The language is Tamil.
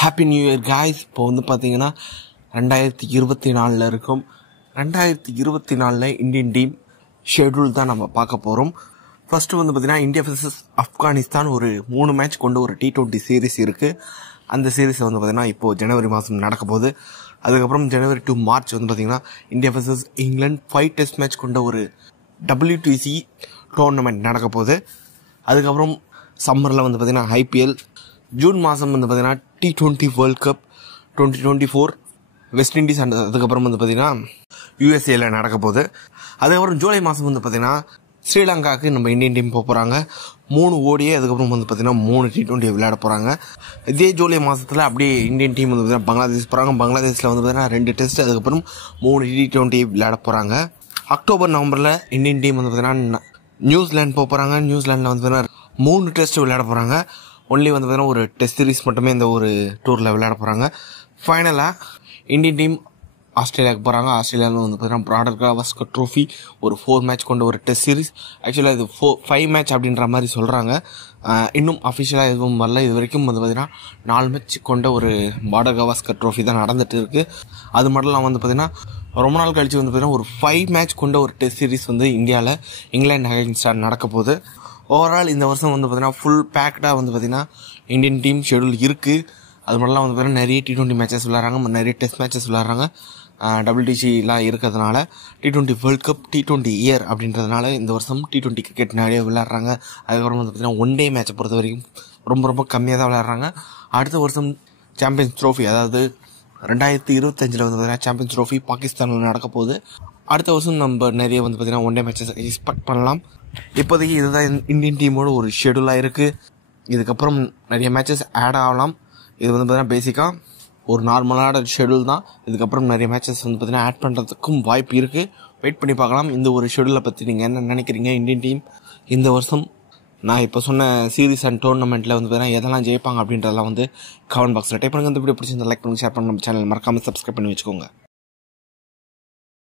Happy new year guys. இப்போ வந்து பார்த்தீங்கன்னா 2024 இருக்கும். 2024 இந்தியன் டீம் ஷெட்யூல் தான் நம்ம பார்க்க போகிறோம். ஃபர்ஸ்ட் வந்து பார்த்தீங்கன்னா இந்தியா vs ஆப்கானிஸ்தான் ஒரு 3 மேட்ச் கொண்டு ஒரு T20 சீரீஸ் இருக்குது. அந்த சீரீஸ் வந்து பார்த்தீங்கன்னா இப்போது ஜனவரி மாதம் நடக்க போகுது. அதுக்கப்புறம் ஜனவரி டு மார்ச் வந்து பார்த்தீங்கன்னா India vs England 5 test match கொண்ட ஒரு WTC டோர்னமெண்ட் நடக்க போகுது. அதுக்கப்புறம் சம்மரில் வந்து பார்த்தீங்கன்னா IPL, ஜூன் மாதம் வந்து பார்த்தீங்கன்னா T20 world cup 2024 west Indies and அதுக்கப்புறம் வந்து பார்த்தீங்கன்னா USA நடக்க போகுது. அதுக்கப்புறம் ஜூலை மாதம் வந்து பார்த்தீங்கன்னா ஸ்ரீலங்காவுக்கு நம்ம இந்தியன் டீம் போக போகிறாங்க. 3 ODI அதுக்கப்புறம் வந்து பார்த்தீங்கன்னா 3 T20 விளையாட போகிறாங்க. இதே ஜூலை மாதத்தில் அப்படியே இந்தியன் டீம் வந்து பார்த்தீங்கன்னா பங்களாதேஷ் போகிறாங்க. பங்களாதேஷில் வந்து பார்த்தீங்கன்னா 2 டெஸ்ட் அதுக்கப்புறம் 3 T20 விளையாட போகிறாங்க. அக்டோபர் நவம்பரில் இந்தியன் டீம் வந்து பார்த்தீங்கன்னா நியூசிலாந்து போக போகிறாங்க. நியூசிலாண்டில் வந்து பார்த்தீங்கன்னா 3 டெஸ்ட் விளையாட போகிறாங்க. ஒன்லி வந்து பார்த்தீங்கன்னா ஒரு டெஸ்ட் சீரிஸ் மட்டுமே இந்த ஒரு டூரில் விளையாட போகிறாங்க. ஃபைனலாக இந்தியன் டீம் ஆஸ்திரேலியாவுக்கு போகிறாங்க. ஆஸ்திரேலியாவில் வந்து பார்த்தீங்கன்னா பிராடர் கவாஸ்கர் ட்ரோஃபி ஒரு 4 மேட்ச் கொண்ட ஒரு டெஸ்ட் சீரிஸ். ஆக்சுவலாக இது 5 மேட்ச் அப்படின்ற மாதிரி சொல்கிறாங்க. இன்னும் அஃபிஷியலாக எதுவும் வரல. இது வரைக்கும் வந்து பார்த்தீங்கன்னா 4 மேட்ச் கொண்ட ஒரு பார்டர் கவாஸ்கர் ட்ரோஃபி தான் நடந்துட்டு இருக்குது. அது மட்டும் வந்து பார்த்தீங்கன்னா ரொம்ப நாள் கழிச்சு வந்து பார்த்தீங்கன்னா ஒரு 5 மேட்ச் கொண்ட ஒரு டெஸ்ட் சீரிஸ் வந்து இந்தியாவில் இங்கிலாந்து அகைன்ஸ்டாக நடக்க போகுது. ஓவரால் இந்த வருஷம் வந்து பார்த்தீங்கன்னா ஃபுல் பேக்டாக வந்து பார்த்தீங்கன்னா இந்தியன் டீம் ஷெடியூல் இருக்குது. அது மட்டும் வந்து பார்த்தீங்கன்னா நிறைய T20 மேட்சஸ் விளையாடுறாங்க, நிறைய டெஸ்ட் மேட்சஸ் விளையாடுறாங்க. WTCலாம் இருக்கிறதுனால T20 world cup T20 year அப்படின்றதுனால இந்த வருஷம் T20 கிரிக்கெட் நிறைய விளையாடுறாங்க. அதுக்கப்புறம் வந்து பார்த்தீங்கன்னா ஒன் டே மேட்சை பொறுத்த வரைக்கும் ரொம்ப கம்மியாக தான் விளையாடுறாங்க. அடுத்த வருஷம் சாம்பியன்ஸ் ட்ரோஃபி, அதாவது 2025 வந்து பார்த்தீங்கன்னா சாம்பியன்ஸ் ட்ரோஃபி பாகிஸ்தானில் நடக்க போகுது. அடுத்த வருஷம் நம்ம நிறைய வந்து பார்த்தீங்கன்னா ஒன் டே மேட்சஸ் எக்ஸ்பெக்ட் பண்ணலாம். இப்போதைக்கு இதுதான் இந்தியன் டீமோட ஒரு ஷெடியூலாக இருக்குது. இதுக்கப்புறம் நிறைய மேட்சஸ் ஆட் ஆகலாம். இது வந்து பார்த்தீங்கன்னா பேசிக்காக ஒரு நார்மலான ஷெடியூல் தான். இதுக்கப்புறம் நிறைய மேட்சஸ் வந்து பார்த்தீங்கன்னா ஆட் பண்ணுறதுக்கும் வாய்ப்பு இருக்குது. வெயிட் பண்ணி பார்க்கலாம். இந்த ஒரு ஷெடியூலை பற்றி நீங்கள் என்ன நினைக்கிறீங்க? இந்தியன் டீம் இந்த வருஷம் நான் இப்போ சொன்ன சீரீஸ் அண்ட் டோர்னமெண்ட்டில் வந்து பார்த்தீங்கன்னா எதெல்லாம் ஜெயிப்பாங்க அப்படின்றதெல்லாம் வந்து கமெண்ட் பாக்ஸில் டைப் பண்ணுங்கள். இந்த வீடியோ பிடிச்சிருந்தா லைக் பண்ணுங்கள், ஷேர் பண்ணுங்கள். நம்ம சேனல் மறக்காமல் சப்ஸ்கிரைப் பண்ணி வச்சுக்கோங்க.